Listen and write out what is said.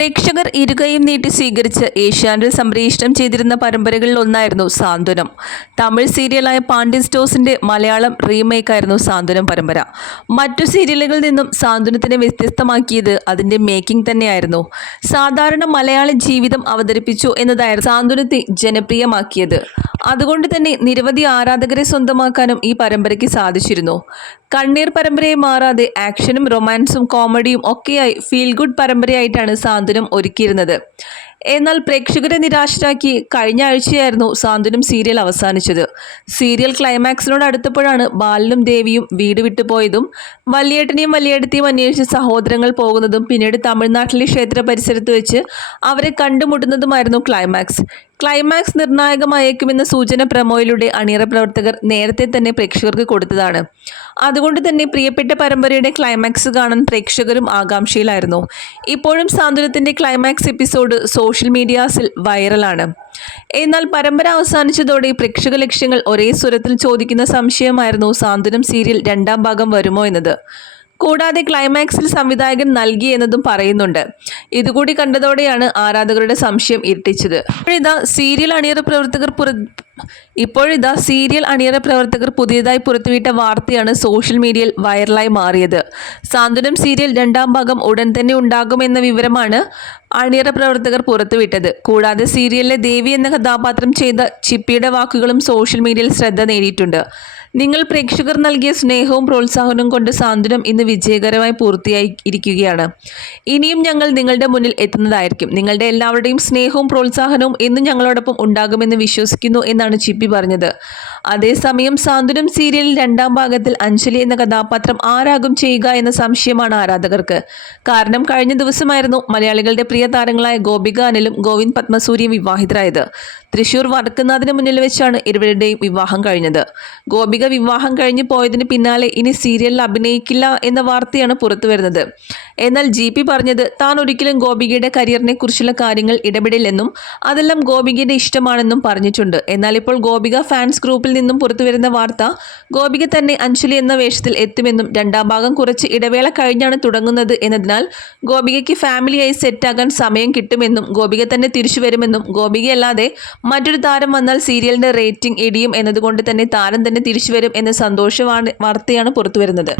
പ്രേക്ഷകർ ഇരുകയും നീട്ടി സ്വീകരിച്ച് ഏഷ്യാനിൽ സംപ്രേഷണം ചെയ്തിരുന്ന പരമ്പരകളിൽ ഒന്നായിരുന്നു സാന്ത്വനം. തമിഴ് സീരിയലായ പാണ്ഡ്യൻ സ്റ്റോസിന്റെ മലയാളം റീമേക്കായിരുന്നു സാന്ത്വനം പരമ്പര. മറ്റു സീരിയലുകളിൽ നിന്നും സാന്ത്വനത്തിനെ വ്യത്യസ്തമാക്കിയത് അതിന്റെ മേക്കിംഗ് തന്നെയായിരുന്നു. സാധാരണ മലയാള ജീവിതം അവതരിപ്പിച്ചു എന്നതായിരുന്നു സാന്ത്വനത്തെ ജനപ്രിയമാക്കിയത്. അതുകൊണ്ട് തന്നെ നിരവധി ആരാധകരെ സ്വന്തമാക്കാനും ഈ പരമ്പരയ്ക്ക് സാധിച്ചിരുന്നു. കണ്ണീർ പരമ്പരയെ മാറാതെ ആക്ഷനും റൊമാൻസും കോമഡിയും ഒക്കെയായി ഫീൽ ഗുഡ് പരമ്പരയായിട്ടാണ് സാന്ത്വനം ഒരുക്കിയിരുന്നത്. എന്നാൽ പ്രേക്ഷകരെ നിരാശരാക്കി കഴിഞ്ഞ ആഴ്ചയായിരുന്നു സാന്ത്വനം സീരിയൽ അവസാനിച്ചത്. സീരിയൽ ക്ലൈമാക്സിനോട് അടുത്തപ്പോഴാണ് ബാലനും ദേവിയും വീട് വിട്ടുപോയതും വലിയേട്ടനെയും വലിയേട്ടത്തെയും അന്വേഷിച്ച് സഹോദരങ്ങൾ പോകുന്നതും പിന്നീട് തമിഴ്നാട്ടിലെ ക്ഷേത്ര പരിസരത്ത് വെച്ച് അവരെ കണ്ടുമുട്ടുന്നതുമായിരുന്നു ക്ലൈമാക്സ്. ക്ലൈമാക്സ് നിർണായകമായേക്കുമെന്ന സൂചന പ്രമോയിലൂടെ അണിയറ പ്രവർത്തകർ നേരത്തെ തന്നെ പ്രേക്ഷകർക്ക് കൊടുത്തതാണ്. അതുകൊണ്ട് തന്നെ പ്രിയപ്പെട്ട പരമ്പരയുടെ ക്ലൈമാക്സ് കാണാൻ പ്രേക്ഷകരും ആകാംക്ഷയിലായിരുന്നു. ഇപ്പോഴും സാന്ത്വനത്തിന്റെ ക്ലൈമാക്സ് എപ്പിസോഡ് സോഷ്യൽ മീഡിയാസിൽ വൈറലാണ്. എന്നാൽ പരമ്പര അവസാനിച്ചതോടെ പ്രേക്ഷക ലക്ഷ്യങ്ങൾ ഒരേ സ്വരത്തിൽ ചോദിക്കുന്ന സംശയമായിരുന്നു സാന്ത്വനം സീരിയൽ രണ്ടാം ഭാഗം വരുമോ എന്നത്. കൂടാതെ ക്ലൈമാക്സിൽ സംവിധായകൻ നൽകി എന്നതും പറയുന്നുണ്ട്. ഇതുകൂടി കണ്ടതോടെയാണ് ആരാധകരുടെ സംശയം ഇരട്ടിച്ചത്. ഇപ്പോഴിതാ സീരിയൽ അണിയറ പ്രവർത്തകർ പുറ ഇപ്പോഴിതാ സീരിയൽ അണിയറ പ്രവർത്തകർ പുതിയതായി പുറത്തുവിട്ട വാർത്തയാണ് സോഷ്യൽ മീഡിയയിൽ വൈറലായി മാറിയത്. സാന്ത്വനം സീരിയൽ രണ്ടാം ഭാഗം ഉടൻ തന്നെ ഉണ്ടാകുമെന്ന വിവരമാണ് അണിയറ പ്രവർത്തകർ പുറത്തുവിട്ടത്. കൂടാതെ സീരിയലിലെ ദേവി എന്ന കഥാപാത്രം ചെയ്ത ചിപ്പിയുടെ വാക്കുകളും സോഷ്യൽ മീഡിയയിൽ ശ്രദ്ധ നേടിയിട്ടുണ്ട്. നിങ്ങൾ പ്രേക്ഷകർ നൽകിയ സ്നേഹവും പ്രോത്സാഹനവും കൊണ്ട് സാന്ത്വനം ഇന്ന് വിജയകരമായി പൂർത്തിയായി ഇരിക്കുകയാണ്. ഇനിയും ഞങ്ങൾ നിങ്ങളുടെ മുന്നിൽ എത്തുന്നതായിരിക്കും. നിങ്ങളുടെ എല്ലാവരുടെയും സ്നേഹവും പ്രോത്സാഹനവും എന്നും ഞങ്ങളോടൊപ്പം ഉണ്ടാകുമെന്ന് വിശ്വസിക്കുന്നു എന്നാണ് ചിപ്പി പറഞ്ഞത്. അതേസമയം സാന്ത്വനം സീരിയലിൽ രണ്ടാം ഭാഗത്തിൽ അഞ്ജലി എന്ന കഥാപാത്രം ആരാകും ചെയ്യുക എന്ന സംശയമാണ് ആരാധകർക്ക്. കാരണം കഴിഞ്ഞ ദിവസമായിരുന്നു മലയാളികളുടെ പ്രിയ താരങ്ങളായ ഗോപിക അനിലും ഗോവിന്ദ് പത്മസൂര്യയും വിവാഹിതരായത്. തൃശൂർ വടക്കുന്നാഥിന് മുന്നിൽ വെച്ചാണ് ഇരുവരുടെയും വിവാഹം കഴിഞ്ഞത്. ഗോപിക വിവാഹം കഴിഞ്ഞ് പോയതിന് പിന്നാലെ ഇനി സീരിയലിൽ അഭിനയിക്കില്ല എന്ന വാർത്തയാണ് പുറത്തു വരുന്നത്. എന്നാൽ ജി പി പറഞ്ഞത് താൻ ഒരിക്കലും ഗോപികയുടെ കരിയറിനെ കുറിച്ചുള്ള കാര്യങ്ങൾ ഇടപെടില്ലെന്നും അതെല്ലാം ഗോപികയുടെ ഇഷ്ടമാണെന്നും പറഞ്ഞിട്ടുണ്ട്. എന്നാൽ ഇപ്പോൾ ഗോപിക ഫാൻസ് ഗ്രൂപ്പിൽ നിന്നും പുറത്തു വരുന്ന വാർത്ത ഗോപിക തന്നെ അഞ്ജലി എന്ന വേഷത്തിൽ എത്തുമെന്നും രണ്ടാം ഭാഗം കുറച്ച് ഇടവേള കഴിഞ്ഞാണ് തുടങ്ങുന്നത് എന്നതിനാൽ ഗോപികയ്ക്ക് ഫാമിലിയായി സെറ്റാകാൻ സമയം കിട്ടുമെന്നും ഗോപിക തന്നെ തിരിച്ചു വരുമെന്നും ഗോപികയല്ലാതെ മറ്റൊരു താരം വന്നാൽ സീരിയലിന്റെ റേറ്റിംഗ് ഇടിയും എന്നതുകൊണ്ട് തന്നെ താരം തന്നെ തിരിച്ചു വരും എന്ന സന്തോഷ വാർത്തയാണ് പുറത്തുവരുന്നത്.